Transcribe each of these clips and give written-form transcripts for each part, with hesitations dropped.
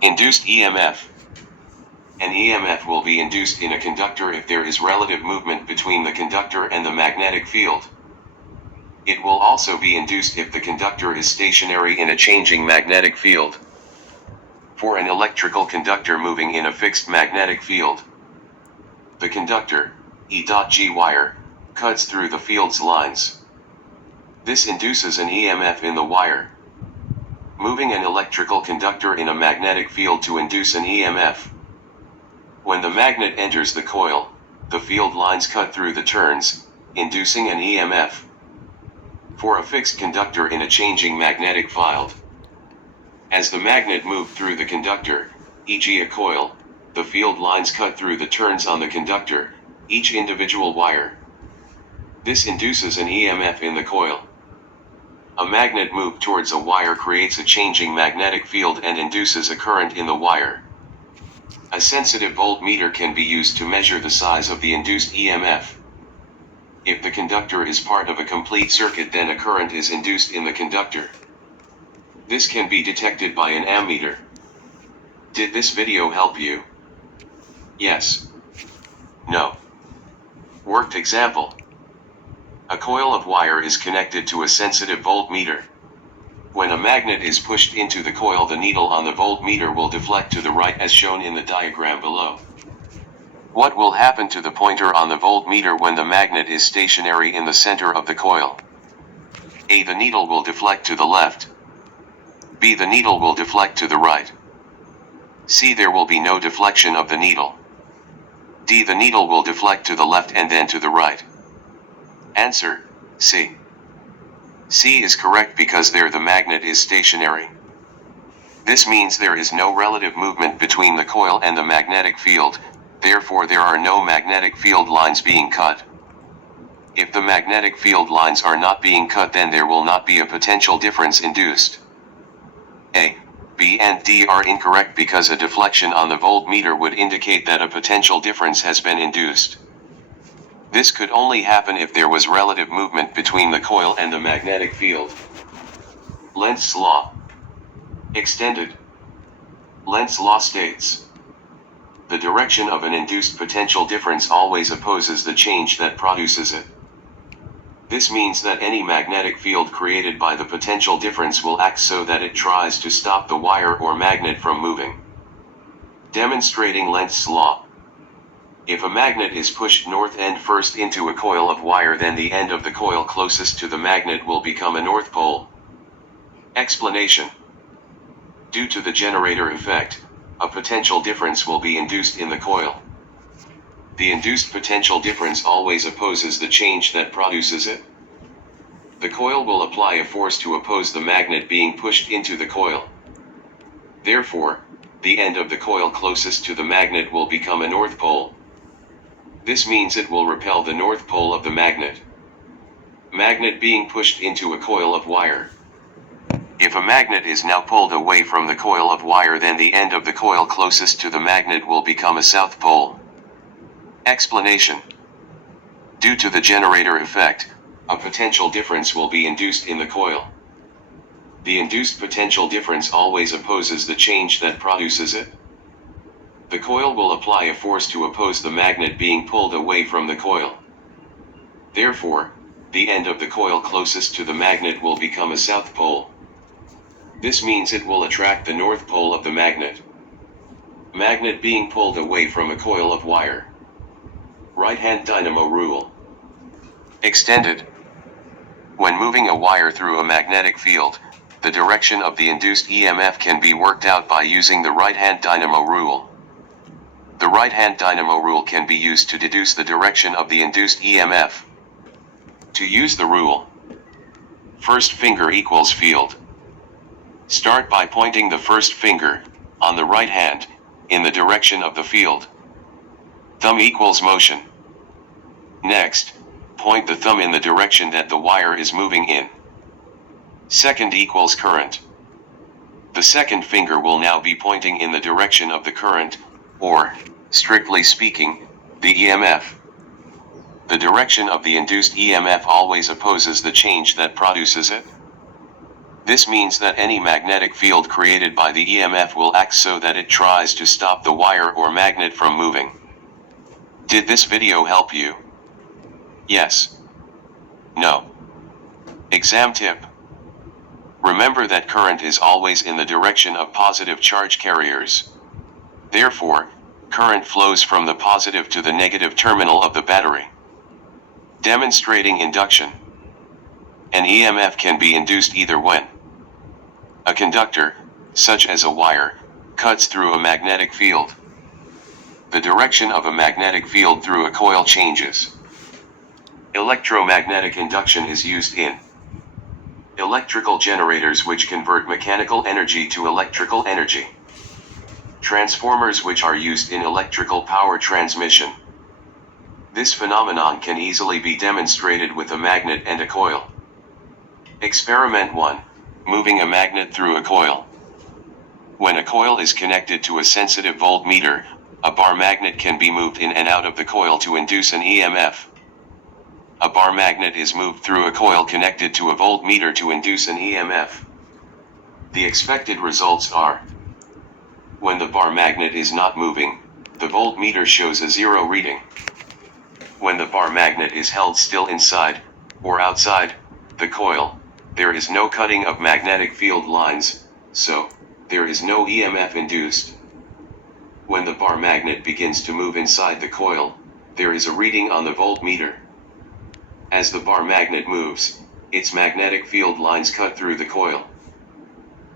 Induced EMF. An EMF will be induced in a conductor if there is relative movement between the conductor and the magnetic field. It will also be induced if the conductor is stationary in a changing magnetic field. For an electrical conductor moving in a fixed magnetic field, the conductor, E.G wire, cuts through the field's lines. This induces an EMF in the wire. Moving an electrical conductor in a magnetic field to induce an EMF. When the magnet enters the coil, the field lines cut through the turns, inducing an EMF. For a fixed conductor in a changing magnetic field, as the magnet moved through the conductor, e.g. a coil, the field lines cut through the turns on the conductor, each individual wire. This induces an EMF in the coil. A magnet moved towards a wire creates a changing magnetic field and induces a current in the wire. A sensitive voltmeter can be used to measure the size of the induced EMF. If the conductor is part of a complete circuit, then a current is induced in the conductor. This can be detected by an ammeter. Did this video help you? Yes. No. Worked example. A coil of wire is connected to a sensitive voltmeter. When a magnet is pushed into the coil, the needle on the voltmeter will deflect to the right as shown in the diagram below. What will happen to the pointer on the voltmeter when the magnet is stationary in the center of the coil? A. The needle will deflect to the left. B. The needle will deflect to the right. C. There will be no deflection of the needle. D. The needle will deflect to the left and then to the right. Answer: C. C is correct because there the magnet is stationary. This means there is no relative movement between the coil and the magnetic field, therefore there are no magnetic field lines being cut. If the magnetic field lines are not being cut, then there will not be a potential difference induced. A, B and D are incorrect because a deflection on the voltmeter would indicate that a potential difference has been induced. This could only happen if there was relative movement between the coil and the magnetic field. Lenz's law. Extended. Lenz's law states: the direction of an induced potential difference always opposes the change that produces it. This means that any magnetic field created by the potential difference will act so that it tries to stop the wire or magnet from moving. Demonstrating Lenz's law. If a magnet is pushed north end first into a coil of wire, then the end of the coil closest to the magnet will become a north pole. Explanation. Due to the generator effect, a potential difference will be induced in the coil. The induced potential difference always opposes the change that produces it. The coil will apply a force to oppose the magnet being pushed into the coil. Therefore, the end of the coil closest to the magnet will become a north pole. This means it will repel the north pole of the magnet. Magnet being pushed into a coil of wire. If a magnet is now pulled away from the coil of wire, then the end of the coil closest to the magnet will become a south pole. Explanation. Due to the generator effect, a potential difference will be induced in the coil. The induced potential difference always opposes the change that produces it. The coil will apply a force to oppose the magnet being pulled away from the coil. Therefore, the end of the coil closest to the magnet will become a south pole. This means it will attract the north pole of the magnet. Magnet being pulled away from a coil of wire. Right-hand dynamo rule. Extended. When moving a wire through a magnetic field, the direction of the induced EMF can be worked out by using the right-hand dynamo rule. The right-hand dynamo rule can be used to deduce the direction of the induced EMF. To use the rule, first finger equals field. Start by pointing the first finger, on the right hand, in the direction of the field. Thumb equals motion. Next, point the thumb in the direction that the wire is moving in. Second equals current. The second finger will now be pointing in the direction of the current, or, strictly speaking, the EMF. The direction of the induced EMF always opposes the change that produces it. This means that any magnetic field created by the EMF will act so that it tries to stop the wire or magnet from moving. Did this video help you? Yes. No. Exam tip. Remember that current is always in the direction of positive charge carriers. Therefore, current flows from the positive to the negative terminal of the battery. Demonstrating induction. An EMF can be induced either when a conductor, such as a wire, cuts through a magnetic field. The direction of a magnetic field through a coil changes. Electromagnetic induction is used in electrical generators which convert mechanical energy to electrical energy. Transformers which are used in electrical power transmission. This phenomenon can easily be demonstrated with a magnet and a coil. Experiment 1. Moving a magnet through a coil. When a coil is connected to a sensitive voltmeter, a bar magnet can be moved in and out of the coil to induce an EMF. A bar magnet is moved through a coil connected to a voltmeter to induce an EMF. The expected results are: when the bar magnet is not moving, the voltmeter shows a 0 reading. When the bar magnet is held still inside, or outside, the coil, there is no cutting of magnetic field lines, so there is no EMF induced. When the bar magnet begins to move inside the coil, there is a reading on the voltmeter. As the bar magnet moves, its magnetic field lines cut through the coil.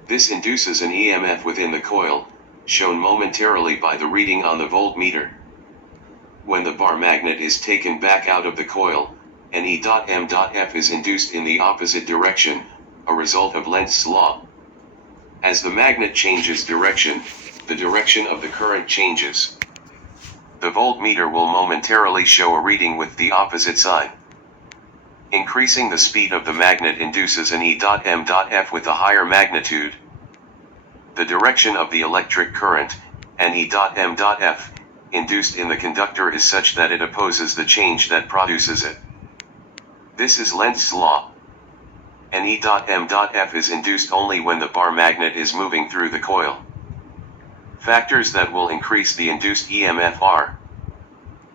This induces an EMF within the coil, shown momentarily by the reading on the voltmeter. When the bar magnet is taken back out of the coil, an E.M.F is induced in the opposite direction, a result of Lenz's law. As the magnet changes direction, the direction of the current changes. The voltmeter will momentarily show a reading with the opposite sign. Increasing the speed of the magnet induces an E.M.F with a higher magnitude. The direction of the electric current, an E.M.F, induced in the conductor is such that it opposes the change that produces it. This is Lenz's law. An E.M.F is induced only when the bar magnet is moving through the coil. Factors that will increase the induced EMF are: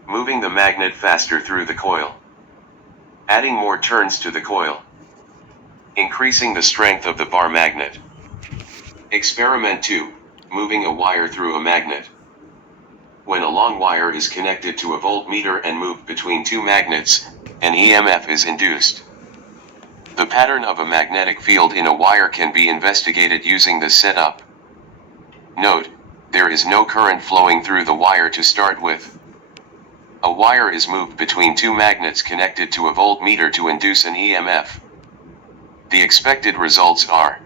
moving the magnet faster through the coil, adding more turns to the coil, increasing the strength of the bar magnet. Experiment 2. Moving a wire through a magnet. When a long wire is connected to a voltmeter and moved between two magnets, an EMF is induced. The pattern of a magnetic field in a wire can be investigated using this setup. Note, there is no current flowing through the wire to start with. A wire is moved between two magnets connected to a voltmeter to induce an EMF. The expected results are: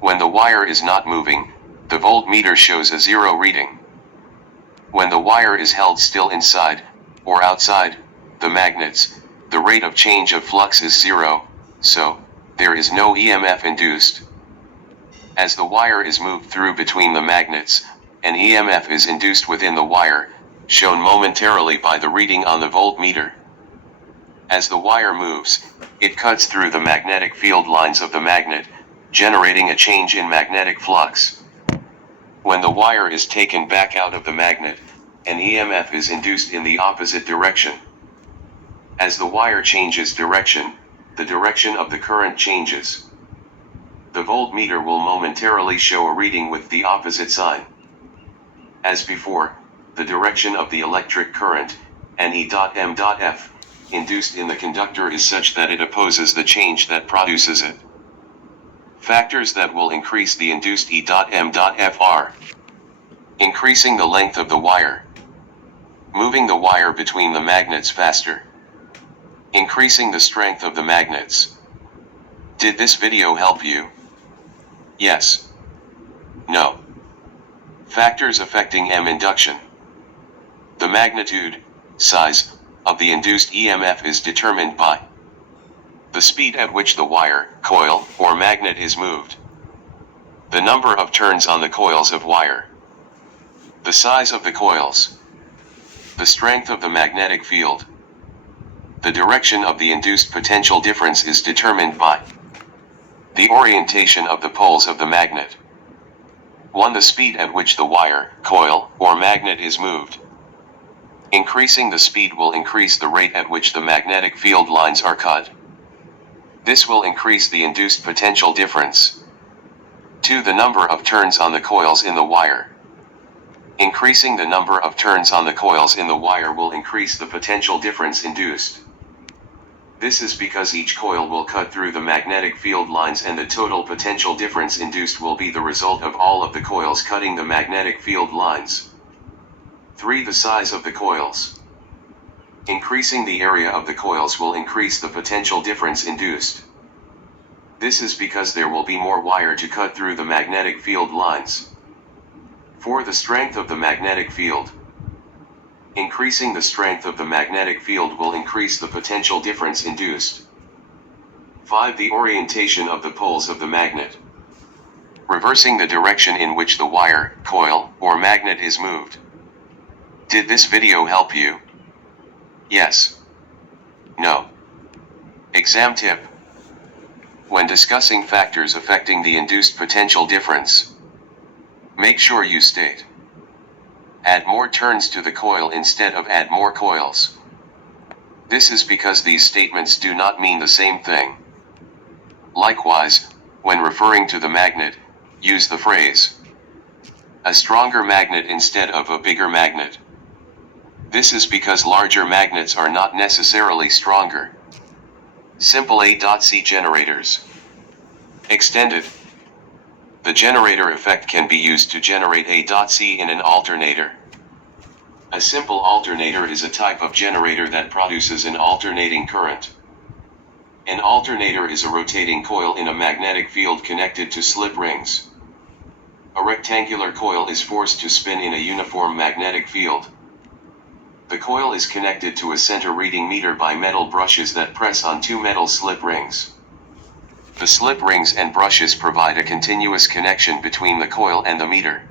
when the wire is not moving, the voltmeter shows a 0 reading. When the wire is held still inside, or outside, the magnets, the rate of change of flux is 0, so there is no EMF induced. As the wire is moved through between the magnets, an EMF is induced within the wire, shown momentarily by the reading on the voltmeter. As the wire moves, it cuts through the magnetic field lines of the magnet, generating a change in magnetic flux. When the wire is taken back out of the magnet, an EMF is induced in the opposite direction. As the wire changes direction, the direction of the current changes. The voltmeter will momentarily show a reading with the opposite sign. As before, the direction of the electric current, an E.M.F, induced in the conductor is such that it opposes the change that produces it. Factors that will increase the induced E.M.F are: increasing the length of the wire, moving the wire between the magnets faster, increasing the strength of the magnets. Did this video help you? Yes. No. Factors affecting M induction. The magnitude, size, of the induced EMF is determined by the speed at which the wire, coil, or magnet is moved, the number of turns on the coils of wire, the size of the coils, the strength of the magnetic field. The direction of the induced potential difference is determined by The orientation of the poles of the magnet. 1. The speed at which the wire, coil, or magnet is moved. Increasing the speed will increase the rate at which the magnetic field lines are cut. This will increase the induced potential difference. 2. The number of turns on the coils in the wire. Increasing the number of turns on the coils in the wire will increase the potential difference induced. This is because each coil will cut through the magnetic field lines, and the total potential difference induced will be the result of all of the coils cutting the magnetic field lines. 3. The size of the coils. Increasing the area of the coils will increase the potential difference induced. This is because there will be more wire to cut through the magnetic field lines. 4. The strength of the magnetic field. Increasing the strength of the magnetic field will increase the potential difference induced. 5. The orientation of the poles of the magnet. Reversing the direction in which the wire, coil, or magnet is moved. Did this video help you? Yes. No. Exam tip. When discussing factors affecting the induced potential difference, make sure you state: add more turns to the coil instead of add more coils. This is because these statements do not mean the same thing. Likewise, when referring to the magnet, use the phrase a stronger magnet instead of a bigger magnet. This is because larger magnets are not necessarily stronger. Simple A.C generators. Extended. The generator effect can be used to generate A.C in an alternator. A simple alternator is a type of generator that produces an alternating current. An alternator is a rotating coil in a magnetic field connected to slip rings. A rectangular coil is forced to spin in a uniform magnetic field. The coil is connected to a center reading meter by metal brushes that press on two metal slip rings. The slip rings and brushes provide a continuous connection between the coil and the meter.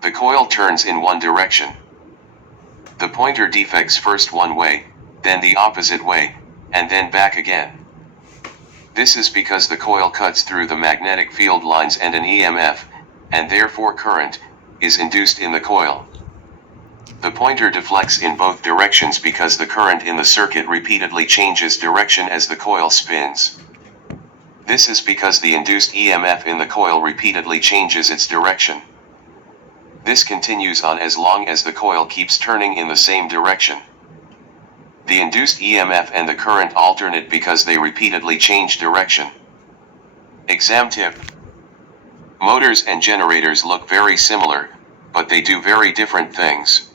The coil turns in one direction. The pointer deflects first one way, then the opposite way, and then back again. This is because the coil cuts through the magnetic field lines, and an EMF, and therefore current, is induced in the coil. The pointer deflects in both directions because the current in the circuit repeatedly changes direction as the coil spins. This is because the induced EMF in the coil repeatedly changes its direction. This continues on as long as the coil keeps turning in the same direction. The induced EMF and the current alternate because they repeatedly change direction. Exam tip. Motors and generators look very similar, but they do very different things.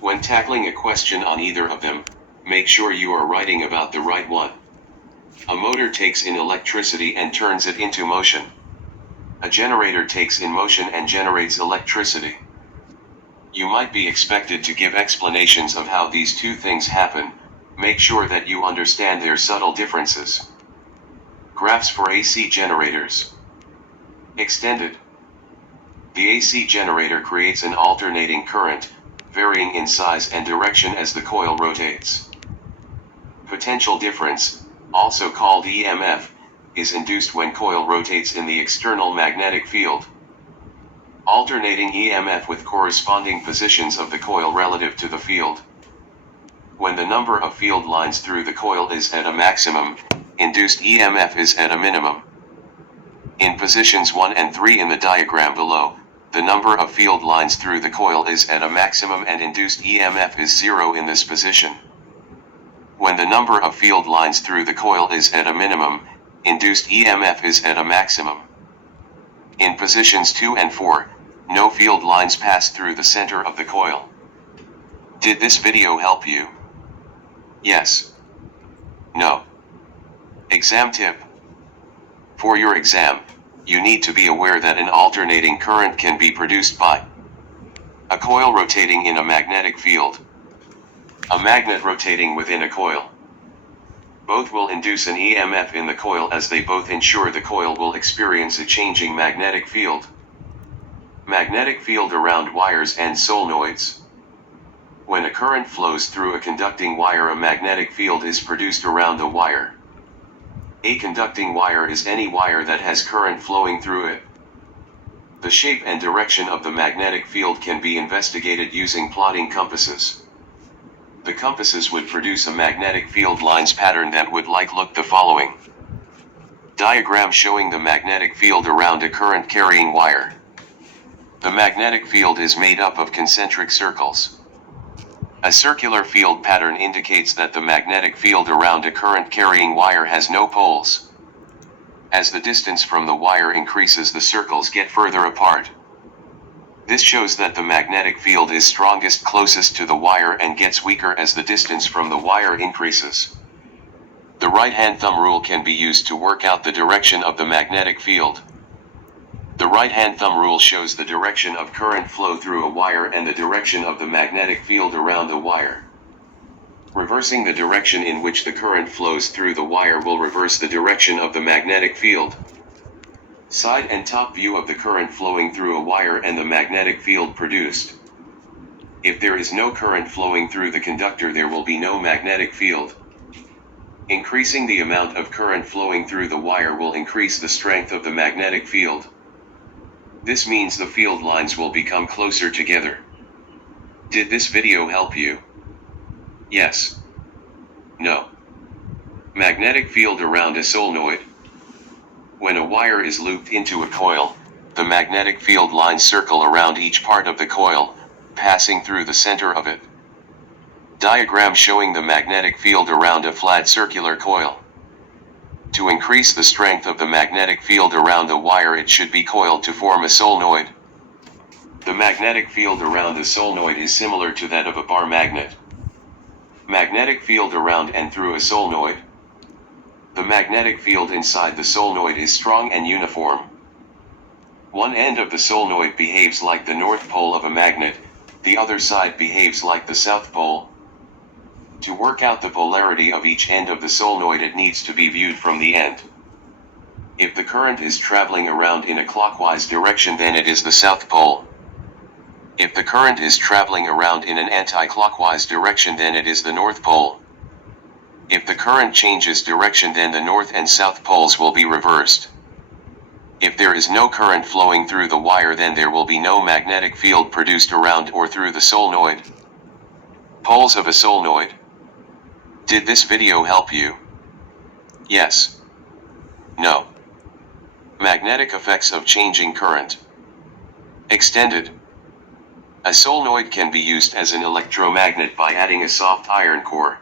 When tackling a question on either of them, make sure you are writing about the right one. A motor takes in electricity and turns it into motion. A generator takes in motion and generates electricity. You might be expected to give explanations of how these two things happen. Make sure that you understand their subtle differences. Graphs for AC generators. Extended. The AC generator creates an alternating current, varying in size and direction as the coil rotates. Potential difference, also called EMF, is induced when coil rotates in the external magnetic field. Alternating EMF with corresponding positions of the coil relative to the field. When the number of field lines through the coil is at a maximum, induced EMF is at a minimum. In positions 1 and 3 in the diagram below, the number of field lines through the coil is at a maximum and induced EMF is 0 in this position. When the number of field lines through the coil is at a minimum, induced EMF is at a maximum. In positions 2 and 4, no field lines pass through the center of the coil. Did this video help you? Yes. No. Exam tip. For your exam, you need to be aware that an alternating current can be produced by a coil rotating in a magnetic field, a magnet rotating within a coil. Both will induce an EMF in the coil as they both ensure the coil will experience a changing magnetic field. Magnetic field around wires and solenoids. When a current flows through a conducting wire, a magnetic field is produced around the wire. A conducting wire is any wire that has current flowing through it. The shape and direction of the magnetic field can be investigated using plotting compasses. The compasses would produce a magnetic field lines pattern that would look the following. Diagram showing the magnetic field around a current carrying wire. The magnetic field is made up of concentric circles. A circular field pattern indicates that the magnetic field around a current carrying wire has no poles. As the distance from the wire increases, the circles get further apart. This shows that the magnetic field is strongest closest to the wire and gets weaker as the distance from the wire increases. The right-hand thumb rule can be used to work out the direction of the magnetic field. The right-hand thumb rule shows the direction of current flow through a wire and the direction of the magnetic field around the wire. Reversing the direction in which the current flows through the wire will reverse the direction of the magnetic field. Side and top view of the current flowing through a wire and the magnetic field produced. If there is no current flowing through the conductor, there will be no magnetic field. Increasing the amount of current flowing through the wire will increase the strength of the magnetic field. This means the field lines will become closer together. Did this video help you? Yes. No. Magnetic field around a solenoid. When a wire is looped into a coil, the magnetic field lines circle around each part of the coil, passing through the center of it. Diagram showing the magnetic field around a flat circular coil. To increase the strength of the magnetic field around the wire, it should be coiled to form a solenoid. The magnetic field around a solenoid is similar to that of a bar magnet. Magnetic field around and through a solenoid. The magnetic field inside the solenoid is strong and uniform. One end of the solenoid behaves like the north pole of a magnet, the other side behaves like the south pole. To work out the polarity of each end of the solenoid, it needs to be viewed from the end. If the current is traveling around in a clockwise direction, then it is the south pole. If the current is traveling around in an anti-clockwise direction, then it is the north pole. If the current changes direction, then the north and south poles will be reversed. If there is no current flowing through the wire, then there will be no magnetic field produced around or through the solenoid. Poles of a solenoid. Did this video help you? Yes. No. Magnetic effects of changing current. Extended. A solenoid can be used as an electromagnet by adding a soft iron core.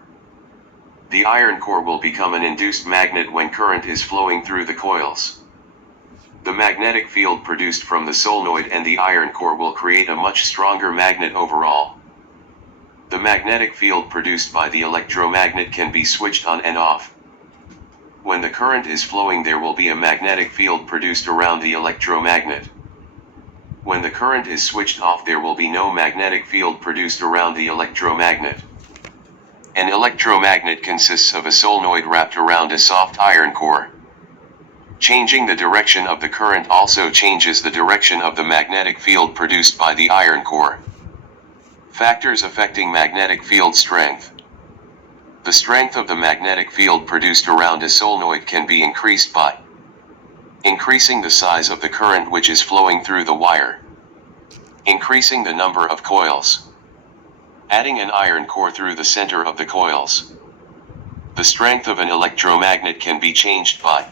The iron core will become an induced magnet when current is flowing through the coils. The magnetic field produced from the solenoid and the iron core will create a much stronger magnet overall. The magnetic field produced by the electromagnet can be switched on and off. When the current is flowing, there will be a magnetic field produced around the electromagnet. When the current is switched off, there will be no magnetic field produced around the electromagnet. An electromagnet consists of a solenoid wrapped around a soft iron core. Changing the direction of the current also changes the direction of the magnetic field produced by the iron core. Factors affecting magnetic field strength. The strength of the magnetic field produced around a solenoid can be increased by increasing the size of the current which is flowing through the wire, increasing the number of coils, adding an iron core through the center of the coils. The strength of an electromagnet can be changed by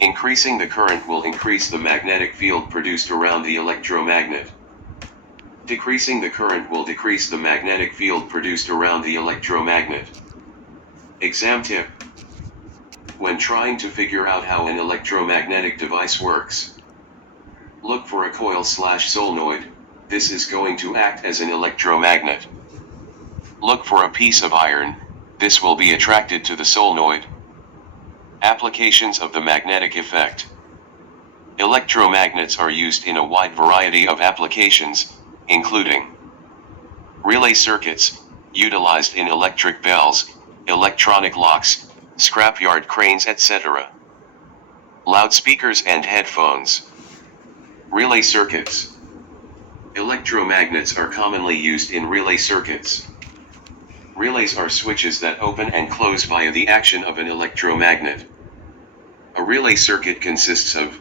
increasing the current will increase the magnetic field produced around the electromagnet. Decreasing the current will decrease the magnetic field produced around the electromagnet. Exam tip. When trying to figure out how an electromagnetic device works, look for a coil/solenoid. This is going to act as an electromagnet. Look for a piece of iron. This will be attracted to the solenoid. Applications of the magnetic effect. Electromagnets are used in a wide variety of applications, including relay circuits, utilized in electric bells, electronic locks, scrapyard cranes, etc. Loudspeakers and headphones. Relay circuits. Electromagnets are commonly used in relay circuits. Relays are switches that open and close via the action of an electromagnet. A relay circuit consists of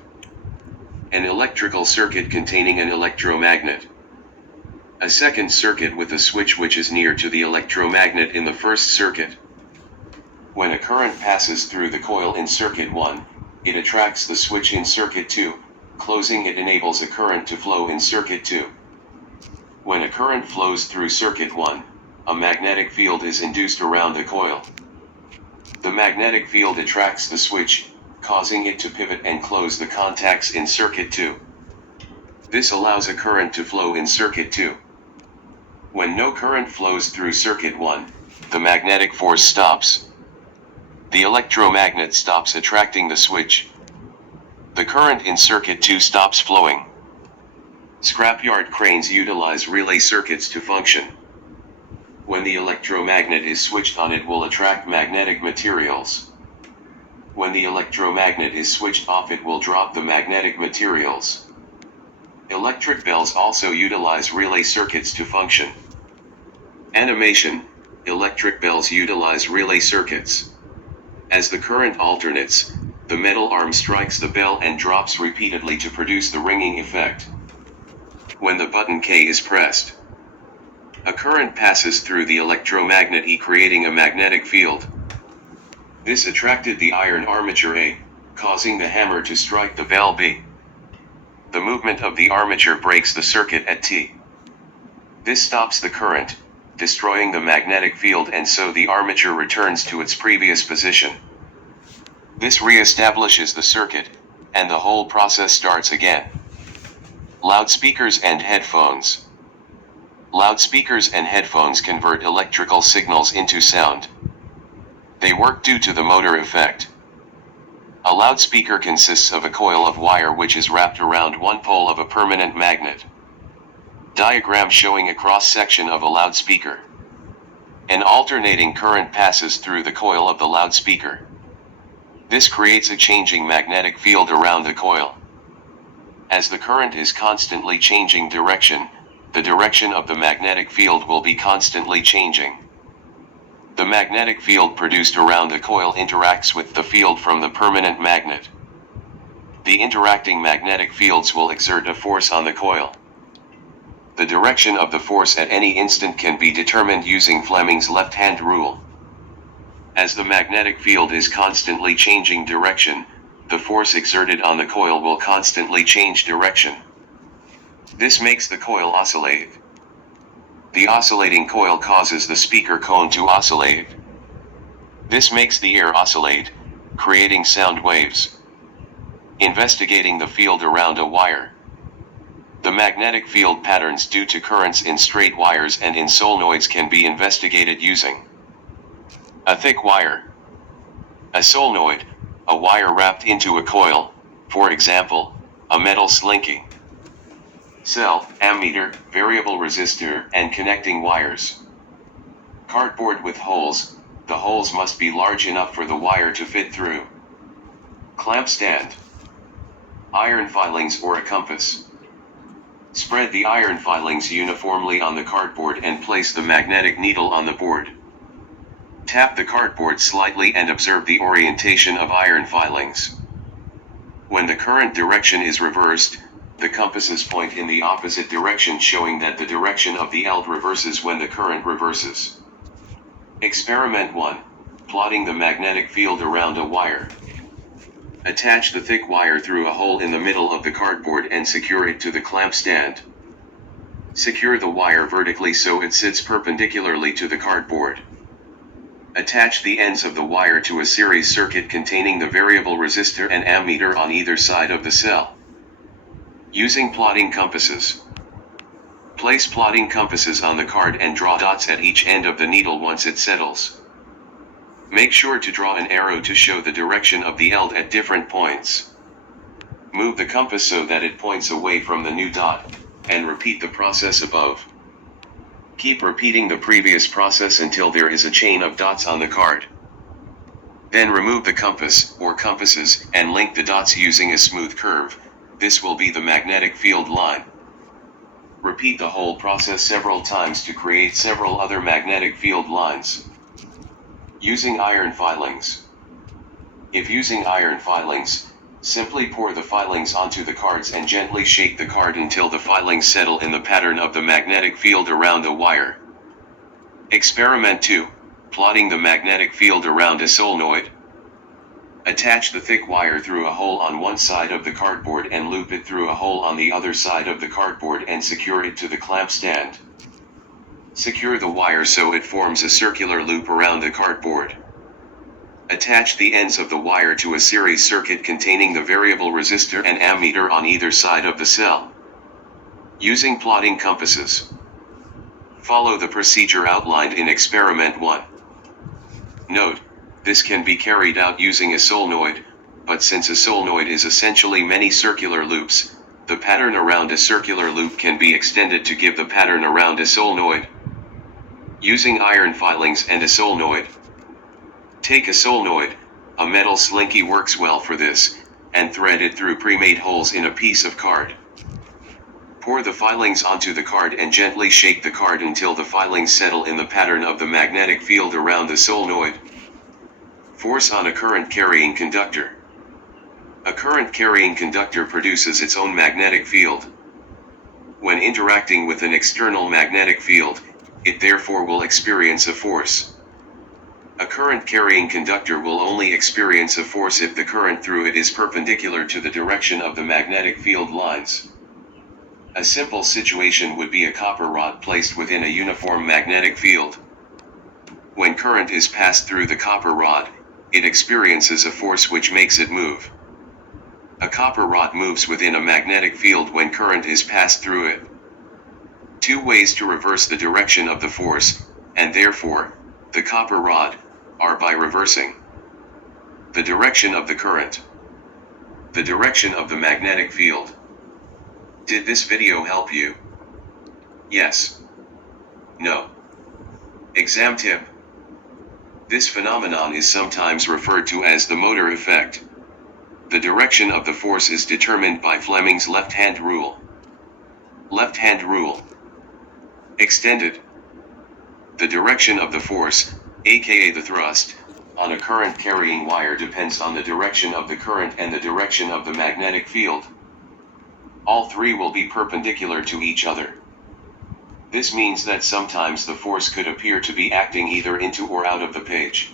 an electrical circuit containing an electromagnet, a second circuit with a switch which is near to the electromagnet in the first circuit. When a current passes through the coil in circuit 1, it attracts the switch in circuit 2, closing it enables a current to flow in circuit 2. When a current flows through circuit 1, a magnetic field is induced around the coil. The magnetic field attracts the switch, causing it to pivot and close the contacts in circuit 2. This allows a current to flow in circuit 2. When no current flows through circuit 1, the magnetic force stops. The electromagnet stops attracting the switch. The current in circuit 2 stops flowing. Scrapyard cranes utilize relay circuits to function. When the electromagnet is switched on, it will attract magnetic materials. When the electromagnet is switched off, it will drop the magnetic materials. Electric bells also utilize relay circuits to function. Animation: electric bells utilize relay circuits. As the current alternates, the metal arm strikes the bell and drops repeatedly to produce the ringing effect. When the button K is pressed, a current passes through the electromagnet E, creating a magnetic field. This attracted the iron armature A, causing the hammer to strike the bell B. The movement of the armature breaks the circuit at T. This stops the current, destroying the magnetic field, and so the armature returns to its previous position. This re-establishes the circuit, and the whole process starts again. Loudspeakers and headphones. Loudspeakers and headphones convert electrical signals into sound. They work due to the motor effect. A loudspeaker consists of a coil of wire which is wrapped around one pole of a permanent magnet. Diagram showing a cross-section of a loudspeaker. An alternating current passes through the coil of the loudspeaker. This creates a changing magnetic field around the coil. As the current is constantly changing direction, the direction of the magnetic field will be constantly changing. The magnetic field produced around the coil interacts with the field from the permanent magnet. The interacting magnetic fields will exert a force on the coil. The direction of the force at any instant can be determined using Fleming's left-hand rule. As the magnetic field is constantly changing direction, the force exerted on the coil will constantly change direction. This makes the coil oscillate. The oscillating coil causes the speaker cone to oscillate. This makes the air oscillate, creating sound waves. Investigating the field around a wire. The magnetic field patterns due to currents in straight wires and in solenoids can be investigated using a thick wire, a solenoid, a wire wrapped into a coil, for example, a metal slinky, cell, ammeter, variable resistor, and connecting wires. Cardboard with holes, the holes must be large enough for the wire to fit through. Clamp stand. Iron filings or a compass. Spread the iron filings uniformly on the cardboard and place the magnetic needle on the board. Tap the cardboard slightly and observe the orientation of iron filings. When the current direction is reversed, the compasses point in the opposite direction, showing that the direction of the L reverses when the current reverses. Experiment 1. Plotting the magnetic field around a wire. Attach the thick wire through a hole in the middle of the cardboard and secure it to the clamp stand. Secure the wire vertically so it sits perpendicularly to the cardboard. Attach the ends of the wire to a series circuit containing the variable resistor and ammeter on either side of the cell. Using plotting compasses. Place plotting compasses on the card and draw dots at each end of the needle once it settles. Make sure to draw an arrow to show the direction of the L at different points. Move the compass so that it points away from the new dot, and repeat the process above. Keep repeating the previous process until there is a chain of dots on the card. Then remove the compass, or compasses, and link the dots using a smooth curve. This will be the magnetic field line. Repeat the whole process several times to create several other magnetic field lines. Using iron filings. If using iron filings, simply pour the filings onto the cards and gently shake the card until the filings settle in the pattern of the magnetic field around the wire. Experiment 2. Plotting the magnetic field around a solenoid. Attach the thick wire through a hole on one side of the cardboard and loop it through a hole on the other side of the cardboard and secure it to the clamp stand. Secure the wire so it forms a circular loop around the cardboard. Attach the ends of the wire to a series circuit containing the variable resistor and ammeter on either side of the cell. Using plotting compasses. Follow the procedure outlined in Experiment 1. Note, this can be carried out using a solenoid, but since a solenoid is essentially many circular loops, the pattern around a circular loop can be extended to give the pattern around a solenoid. Using iron filings and a solenoid. Take a solenoid, a metal slinky works well for this, and thread it through pre-made holes in a piece of card. Pour the filings onto the card and gently shake the card until the filings settle in the pattern of the magnetic field around the solenoid. Force on a current-carrying conductor. A current-carrying conductor produces its own magnetic field. When interacting with an external magnetic field, it therefore will experience a force. A current-carrying conductor will only experience a force if the current through it is perpendicular to the direction of the magnetic field lines. A simple situation would be a copper rod placed within a uniform magnetic field. When current is passed through the copper rod, it experiences a force which makes it move. A copper rod moves within a magnetic field when current is passed through it. Two ways to reverse the direction of the force, and therefore, the copper rod, are by reversing the direction of the current, the direction of the magnetic field. Did this video help you? Yes. No. Exam tip. This phenomenon is sometimes referred to as the motor effect. The direction of the force is determined by Fleming's left-hand rule. Left-hand rule. Extended. The direction of the force, aka the thrust, on a current-carrying wire depends on the direction of the current and the direction of the magnetic field. All three will be perpendicular to each other. This means that sometimes the force could appear to be acting either into or out of the page.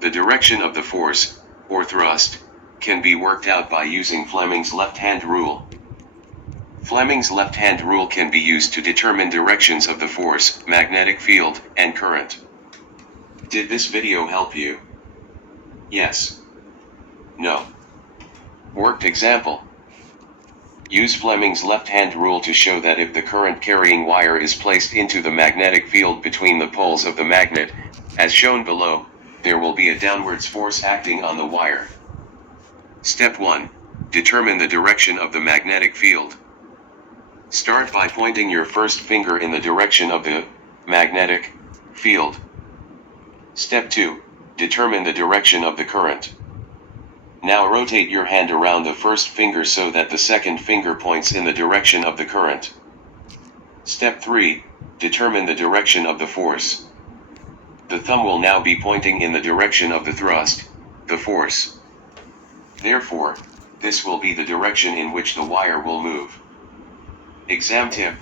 The direction of the force, or thrust, can be worked out by using Fleming's left-hand rule. Fleming's left-hand rule can be used to determine directions of the force, magnetic field, and current. Did this video help you? Yes. No. Worked example. Use Fleming's left-hand rule to show that if the current-carrying wire is placed into the magnetic field between the poles of the magnet, as shown below, there will be a downwards force acting on the wire. Step 1. Determine the direction of the magnetic field. Start by pointing your first finger in the direction of the magnetic field. Step 2. Determine the direction of the current. Now rotate your hand around the first finger so that the second finger points in the direction of the current. Step 3. Determine the direction of the force. The thumb will now be pointing in the direction of the thrust, the force. Therefore, this will be the direction in which the wire will move. Exam tip.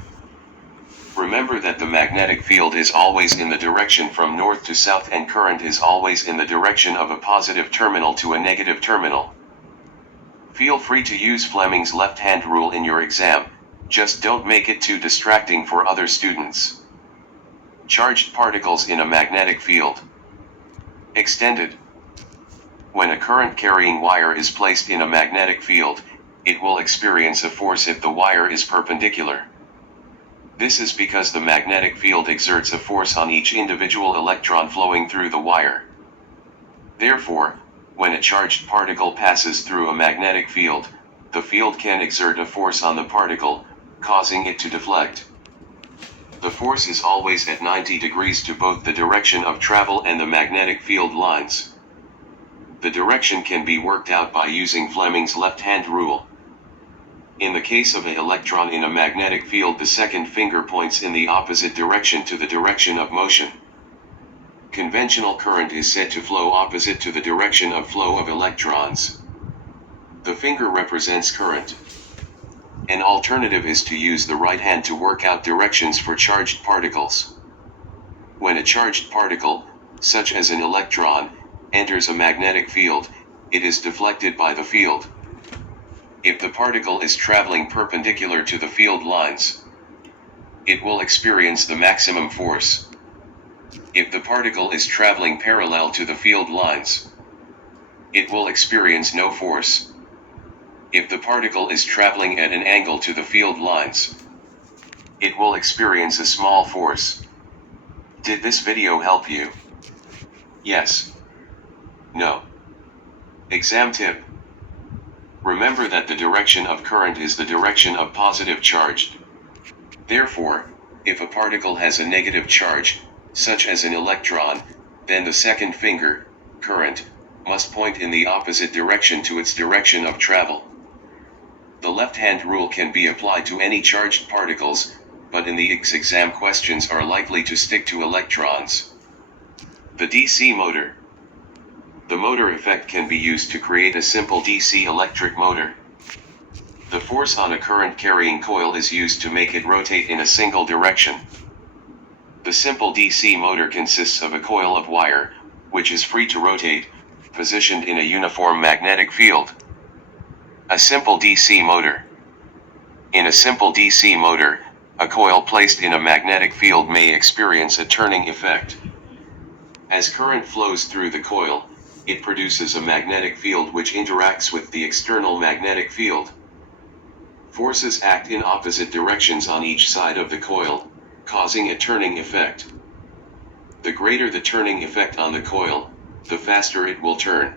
Remember that the magnetic field is always in the direction from north to south and current is always in the direction of a positive terminal to a negative terminal. Feel free to use Fleming's left-hand rule in your exam, just don't make it too distracting for other students. Charged particles in a magnetic field. Extended. When a current-carrying wire is placed in a magnetic field, it will experience a force if the wire is perpendicular. This is because the magnetic field exerts a force on each individual electron flowing through the wire. Therefore, when a charged particle passes through a magnetic field, the field can exert a force on the particle, causing it to deflect. The force is always at 90 degrees to both the direction of travel and the magnetic field lines. The direction can be worked out by using Fleming's left-hand rule. In the case of an electron in a magnetic field, the second finger points in the opposite direction to the direction of motion. Conventional current is said to flow opposite to the direction of flow of electrons. The finger represents current. An alternative is to use the right hand to work out directions for charged particles. When a charged particle, such as an electron, enters a magnetic field, it is deflected by the field. If the particle is traveling perpendicular to the field lines, it will experience the maximum force. If the particle is traveling parallel to the field lines, it will experience no force. If the particle is traveling at an angle to the field lines, it will experience a small force. Did this video help you? Yes. No. Exam tip. Remember that the direction of current is the direction of positive charge. Therefore, if a particle has a negative charge, such as an electron, then the second finger, current, must point in the opposite direction to its direction of travel. The left-hand rule can be applied to any charged particles, but in the exam questions are likely to stick to electrons. The DC motor. The motor effect can be used to create a simple DC electric motor. The force on a current-carrying coil is used to make it rotate in a single direction. The simple DC motor consists of a coil of wire, which is free to rotate, positioned in a uniform magnetic field. A simple DC motor. In a simple DC motor, a coil placed in a magnetic field may experience a turning effect. As current flows through the coil, it produces a magnetic field which interacts with the external magnetic field. Forces act in opposite directions on each side of the coil, causing a turning effect. The greater the turning effect on the coil, the faster it will turn.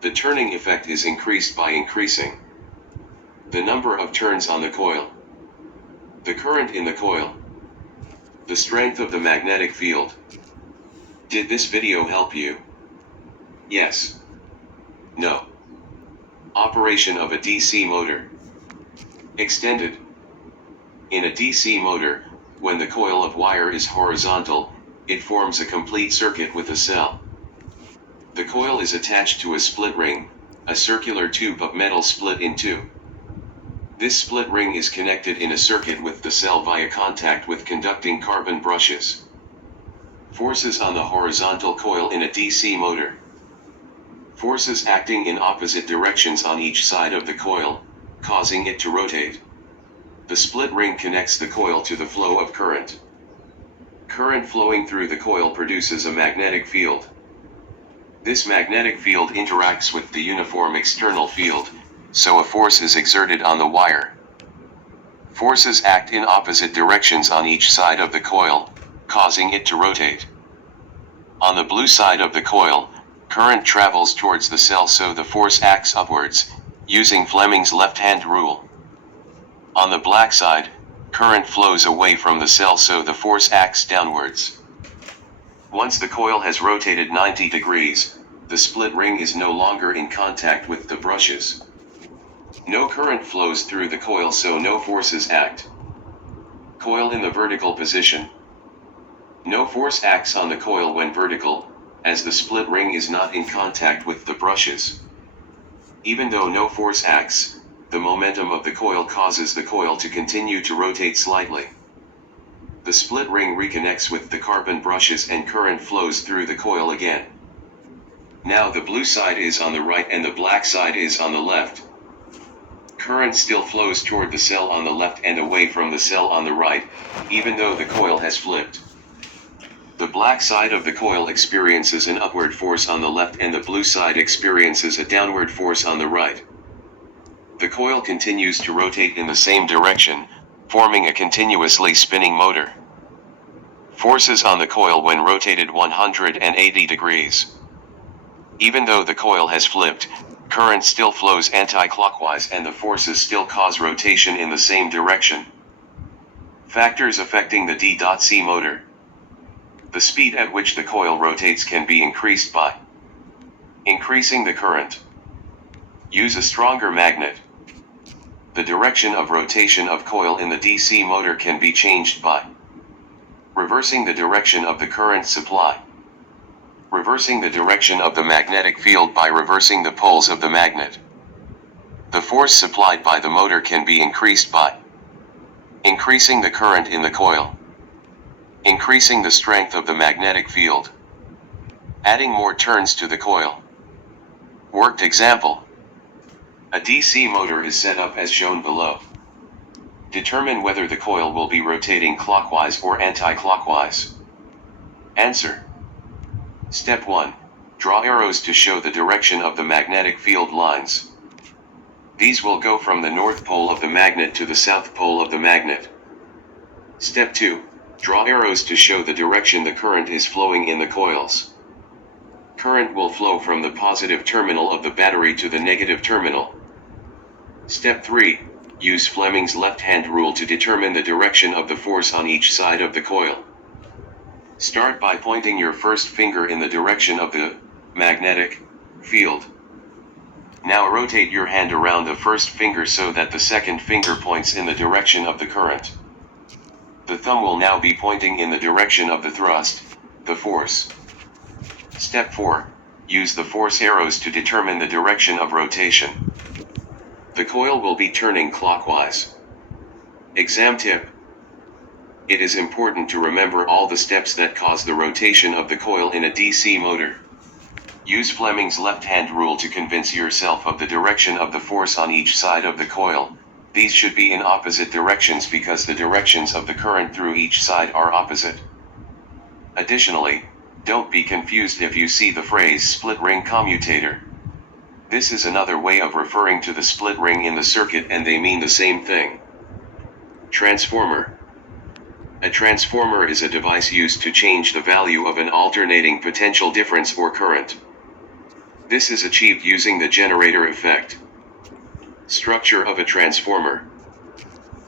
The turning effect is increased by increasing the number of turns on the coil, the current in the coil, the strength of the magnetic field. Did this video help you? Yes. No. Operation of a DC motor. Extended. In a DC motor, when the coil of wire is horizontal, it forms a complete circuit with a cell. The coil is attached to a split ring, a circular tube of metal split in two. This split ring is connected in a circuit with the cell via contact with conducting carbon brushes. Forces on the horizontal coil in a DC motor. Forces acting in opposite directions on each side of the coil, causing it to rotate. The split ring connects the coil to the flow of current. Current flowing through the coil produces a magnetic field. This magnetic field interacts with the uniform external field, so a force is exerted on the wire. Forces act in opposite directions on each side of the coil, causing it to rotate. On the blue side of the coil, current travels towards the cell, so the force acts upwards, using Fleming's left-hand rule. On the black side, current flows away from the cell, so the force acts downwards. Once the coil has rotated 90 degrees, the split ring is no longer in contact with the brushes. No current flows through the coil, so no forces act. Coil in the vertical position. No force acts on the coil when vertical, as the split ring is not in contact with the brushes. Even though no force acts, the momentum of the coil causes the coil to continue to rotate slightly. The split ring reconnects with the carbon brushes and current flows through the coil again. Now the blue side is on the right and the black side is on the left. Current still flows toward the cell on the left and away from the cell on the right, even though the coil has flipped. The black side of the coil experiences an upward force on the left and the blue side experiences a downward force on the right. The coil continues to rotate in the same direction, forming a continuously spinning motor. Forces on the coil when rotated 180 degrees. Even though the coil has flipped, current still flows anti-clockwise and the forces still cause rotation in the same direction. Factors affecting the DC motor. The speed at which the coil rotates can be increased by increasing the current. Use a stronger magnet. The direction of rotation of coil in the DC motor can be changed by reversing the direction of the current supply. Reversing the direction of the magnetic field by reversing the poles of the magnet. The force supplied by the motor can be increased by increasing the current in the coil, increasing the strength of the magnetic field, adding more turns to the coil. Worked example. A DC motor is set up as shown below. Determine whether the coil will be rotating clockwise or anti-clockwise. Answer. Step 1. Draw arrows to show the direction of the magnetic field lines. These will go from the north pole of the magnet to the south pole of the magnet. Step 2. Draw arrows to show the direction the current is flowing in the coils. Current will flow from the positive terminal of the battery to the negative terminal. Step 3. Use Fleming's left-hand rule to determine the direction of the force on each side of the coil. Start by pointing your first finger in the direction of the magnetic field. Now rotate your hand around the first finger so that the second finger points in the direction of the current. The thumb will now be pointing in the direction of the thrust, the force. Step 4. Use the force arrows to determine the direction of rotation. The coil will be turning clockwise. Exam tip. It is important to remember all the steps that cause the rotation of the coil in a DC motor. Use Fleming's left-hand rule to convince yourself of the direction of the force on each side of the coil. These should be in opposite directions because the directions of the current through each side are opposite. Additionally, don't be confused if you see the phrase split ring commutator. This is another way of referring to the split ring in the circuit, and they mean the same thing. Transformer. A transformer is a device used to change the value of an alternating potential difference or current. This is achieved using the generator effect. Structure of a transformer.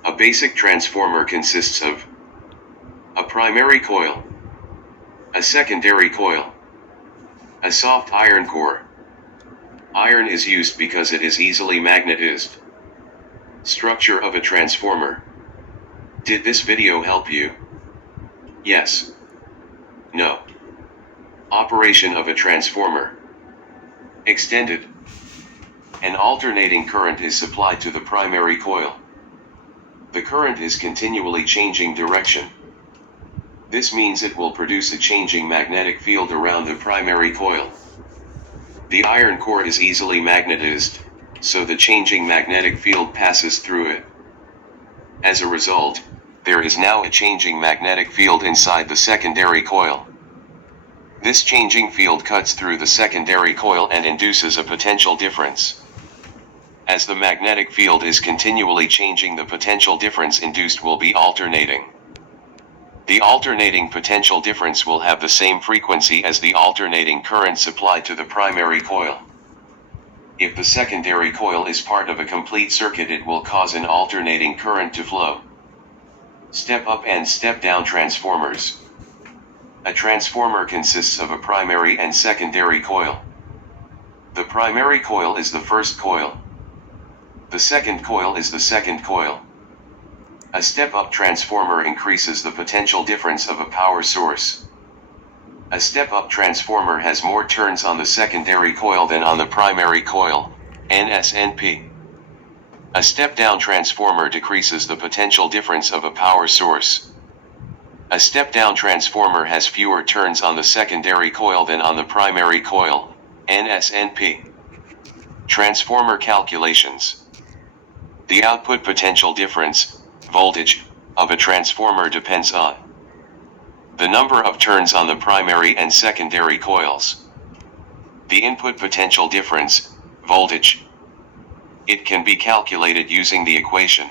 A basic transformer consists of a primary coil, a secondary coil, a soft iron core. Iron is used because it is easily magnetized. Structure of a transformer. Did this video help you? Yes. No. Operation of a transformer. Extended. An alternating current is supplied to the primary coil. The current is continually changing direction. This means it will produce a changing magnetic field around the primary coil. The iron core is easily magnetized, so the changing magnetic field passes through it. As a result, there is now a changing magnetic field inside the secondary coil. This changing field cuts through the secondary coil and induces a potential difference. As the magnetic field is continually changing, the potential difference induced will be alternating. The alternating potential difference will have the same frequency as the alternating current supplied to the primary coil. If the secondary coil is part of a complete circuit, it will cause an alternating current to flow. Step up and step down transformers. A transformer consists of a primary and secondary coil. The primary coil is the first coil. The second coil is the second coil. A step-up transformer increases the potential difference of a power source. A step-up transformer has more turns on the secondary coil than on the primary coil, NSNP. A step-down transformer decreases the potential difference of a power source. A step-down transformer has fewer turns on the secondary coil than on the primary coil, NSNP. Transformer calculations. The output potential difference, voltage, of a transformer depends on the number of turns on the primary and secondary coils. The input potential difference, voltage. It can be calculated using the equation.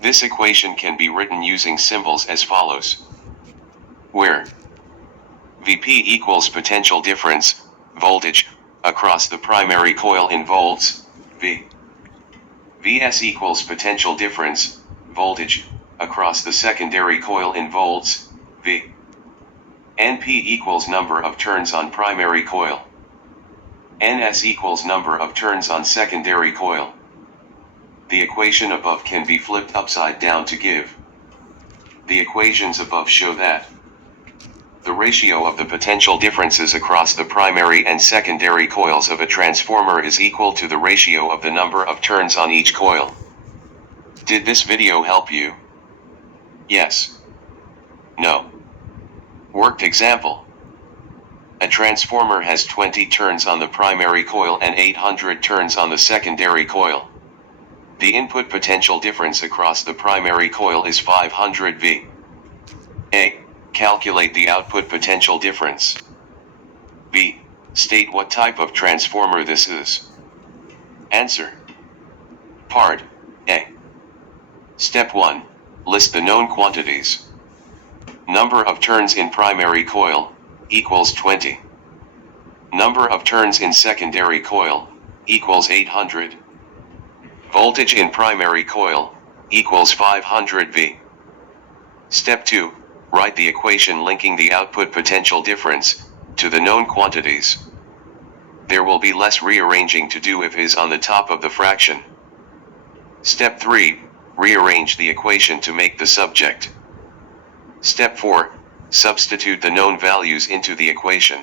This equation can be written using symbols as follows, where Vp equals potential difference, voltage, across the primary coil in volts, Vs equals potential difference, voltage, across the secondary coil in volts, V. Np equals number of turns on primary coil. Ns equals number of turns on secondary coil. The equation above can be flipped upside down to give. The equations above show that The ratio of the potential differences across the primary and secondary coils of a transformer is equal to the ratio of the number of turns on each coil. Did this video help you? Yes. No. Worked example. A transformer has 20 turns on the primary coil and 800 turns on the secondary coil. The input potential difference across the primary coil is 500 V. A. Calculate the output potential difference. B. State what type of transformer this is. Answer. Part A. Step 1. List the known quantities. Number of turns in primary coil equals 20. Number of turns in secondary coil equals 800. Voltage in primary coil equals 500 V. Step 2. Write the equation linking the output potential difference to the known quantities. There will be less rearranging to do if is on the top of the fraction. Step 3. Rearrange the equation to make the subject. Step 4. Substitute the known values into the equation.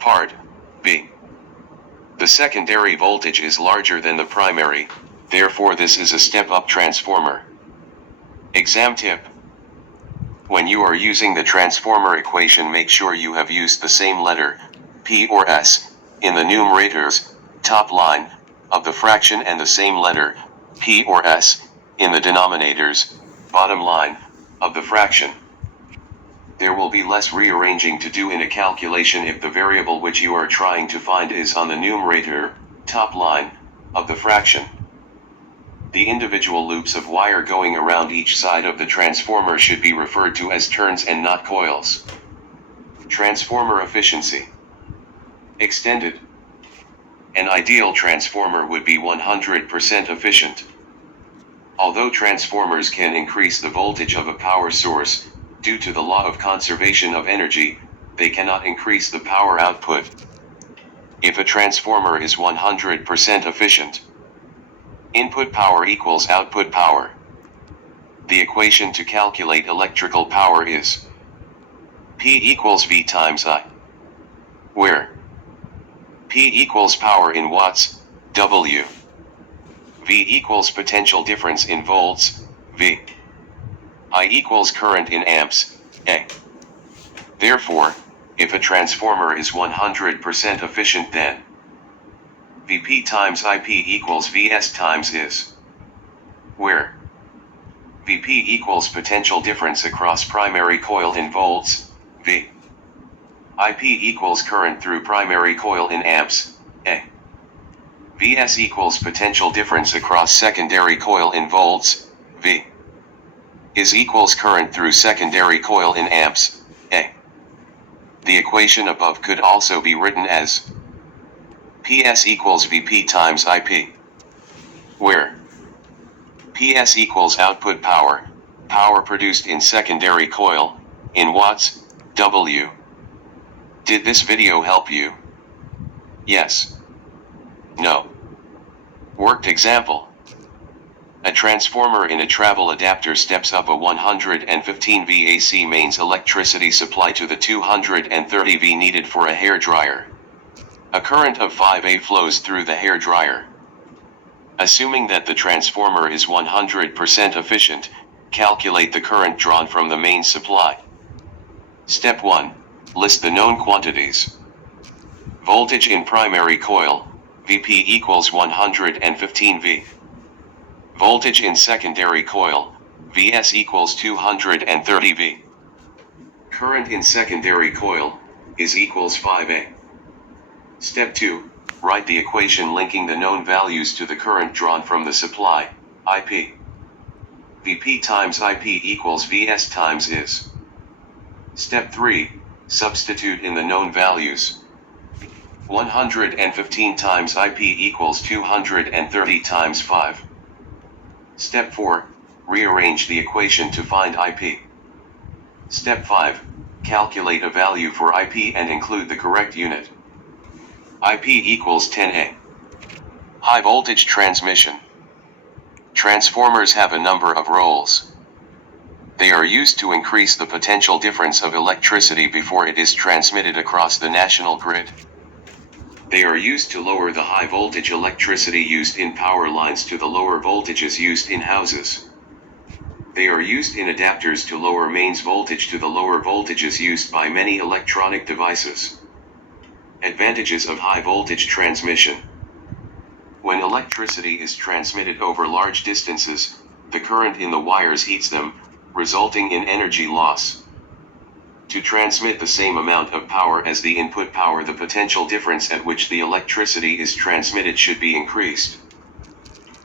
Part B. The secondary voltage is larger than the primary, therefore this is a step-up transformer. Exam tip. When you are using the transformer equation, make sure you have used the same letter, P or S, in the numerators, top line, of the fraction and the same letter, P or S, in the denominators, bottom line, of the fraction. There will be less rearranging to do in a calculation if the variable which you are trying to find is on the numerator, top line, of the fraction. The individual loops of wire going around each side of the transformer should be referred to as turns and not coils. Transformer efficiency. Extended. An ideal transformer would be 100% efficient. Although transformers can increase the voltage of a power source, due to the law of conservation of energy, they cannot increase the power output. If a transformer is 100% efficient, input power equals output power. The equation to calculate electrical power is P equals V times I, where P equals power in watts, W. V equals potential difference in volts, V. I equals current in amps, A. Therefore, if a transformer is 100% efficient, then Vp times Ip equals Vs times is, where Vp equals potential difference across primary coil in volts, V. Ip equals current through primary coil in amps, A. Vs equals potential difference across secondary coil in volts, V. Is equals current through secondary coil in amps, A. The equation above could also be written as PS equals Vp times Ip, where PS equals output power, power produced in secondary coil, in watts, W. Did this video help you? Yes. No. Worked example. A transformer in a travel adapter steps up a 115 V AC mains electricity supply to the 230 V needed for a hair dryer. A current of 5 A flows through the hair dryer. Assuming that the transformer is 100% efficient, calculate the current drawn from the main supply. Step 1. List the known quantities. Voltage in primary coil, Vp equals 115 V. Voltage in secondary coil, Vs equals 230 V. Current in secondary coil, is equals 5A. Step 2. Write the equation linking the known values to the current drawn from the supply, Ip. Vp times Ip equals Vs times is. Step 3. Substitute in the known values. 115 times Ip equals 230 times 5. Step 4. Rearrange the equation to find Ip. Step 5. Calculate a value for Ip and include the correct unit. Ip equals 10A. High voltage transmission. Transformers have a number of roles. They are used to increase the potential difference of electricity before it is transmitted across the national grid. They are used to lower the high voltage electricity used in power lines to the lower voltages used in houses. They are used in adapters to lower mains voltage to the lower voltages used by many electronic devices. Advantages of high voltage transmission. When electricity is transmitted over large distances, the current in the wires heats them, resulting in energy loss. To transmit the same amount of power as the input power, the potential difference at which the electricity is transmitted should be increased.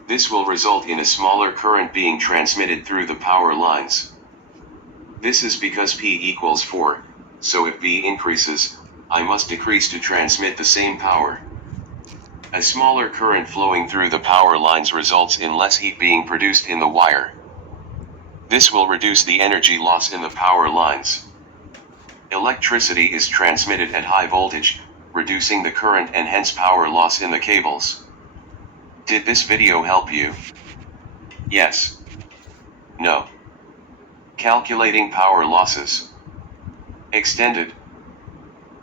This will result in a smaller current being transmitted through the power lines. This is because P equals 4, so if V increases, I must decrease to transmit the same power. A smaller current flowing through the power lines results in less heat being produced in the wire. This will reduce the energy loss in the power lines. Electricity is transmitted at high voltage, reducing the current and hence power loss in the cables. Did this video help you? Yes. No. Calculating power losses. Extended.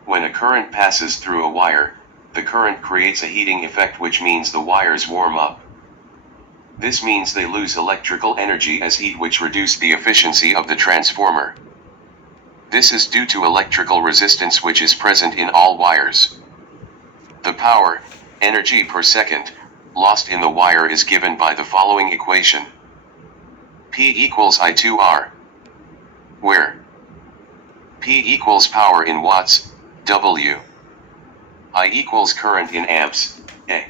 When a current passes through a wire, the current creates a heating effect, which means the wires warm up. This means they lose electrical energy as heat, which reduces the efficiency of the transformer. This is due to electrical resistance, which is present in all wires. The power, energy per second, lost in the wire is given by the following equation. P equals I2R, where P equals power in watts, W. I equals current in amps, A.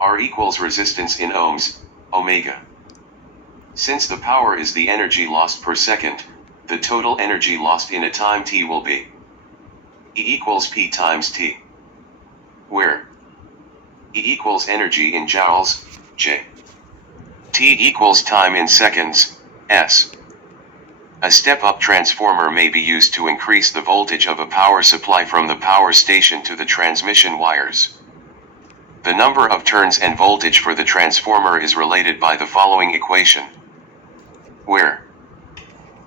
R equals resistance in ohms, omega. Since the power is the energy lost per second, the total energy lost in a time t will be E equals P times T, where E equals energy in joules, J. T equals time in seconds, S. A step-up transformer may be used to increase the voltage of a power supply from the power station to the transmission wires. The number of turns and voltage for the transformer is related by the following equation, where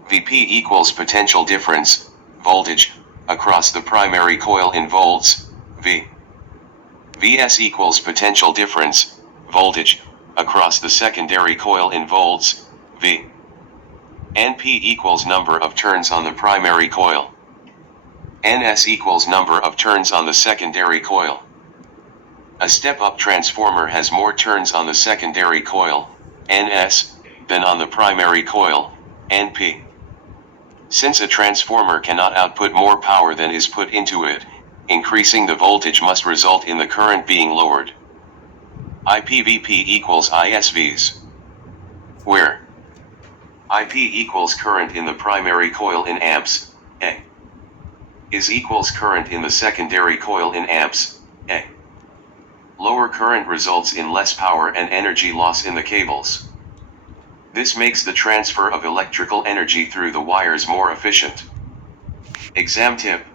Vp equals potential difference, voltage, across the primary coil in volts, V. Vs equals potential difference, voltage, across the secondary coil in volts, V. Np equals number of turns on the primary coil. Ns equals number of turns on the secondary coil. A step-up transformer has more turns on the secondary coil, Ns, than on the primary coil, Np. Since a transformer cannot output more power than is put into it, increasing the voltage must result in the current being lowered. IPVP equals ISVs, where IP equals current in the primary coil in amps, A, is equals current in the secondary coil in amps, A. Lower current results in less power and energy loss in the cables. This makes the transfer of electrical energy through the wires more efficient. Exam tip.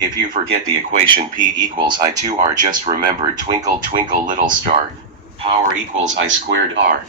If you forget the equation P equals I2R, just remember twinkle twinkle little star, power equals I squared R.